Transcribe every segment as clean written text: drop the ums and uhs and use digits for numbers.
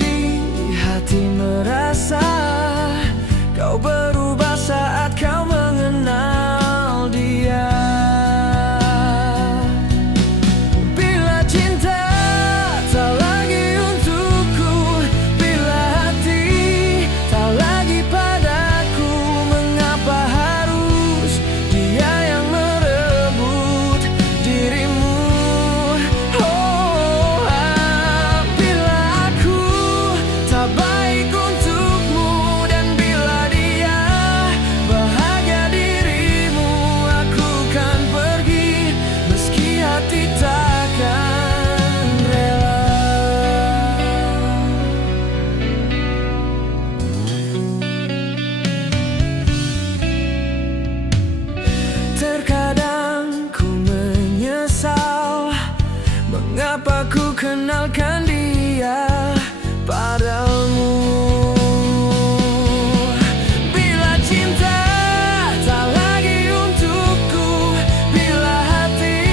di hati merasa kau berubah saat kau mengenal dia. Bila cinta tak lagi untukku, bila hati tak lagi padaku, mengapa harus dia yang merebut dirimu? Oh, bila aku tak baik untukmu, dan bila dia bahagia dirimu, aku kan pergi meski hati takkan rela. Terkadang ku menyesal mengapa ku kenalkan dia padamu. Bila cinta tak lagi untukku, bila hati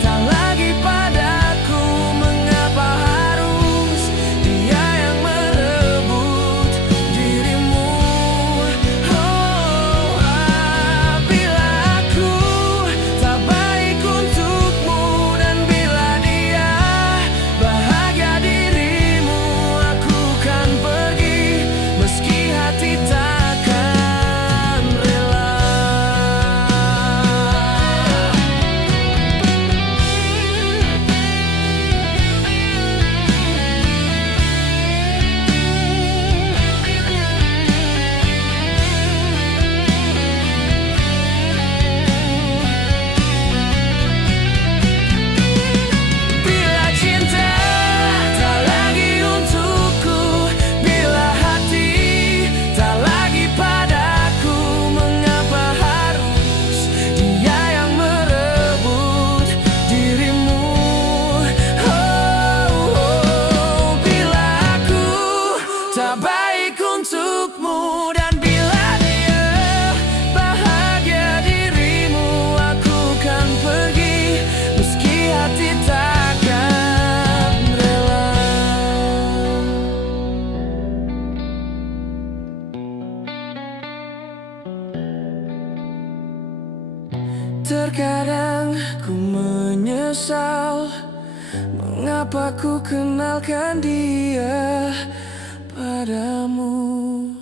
tak lagi padaku, mengapa harus dia yang merebut dirimu? Oh, bila aku tak baik untukmu, dan bila dia bahagia dirimu, aku kan pergi meski hati takkan rela. Bila cinta tak lagi untukku, bila hati tak lagi padaku, mengapa harus dia yang merebut dirimu? Oh, bila aku tak baik untukmu, dan bila dia bahagia dirimu, aku kan pergi meski hati takkan rela. Terkadang ku menyesal mengapa ku kenalkan dia padamu.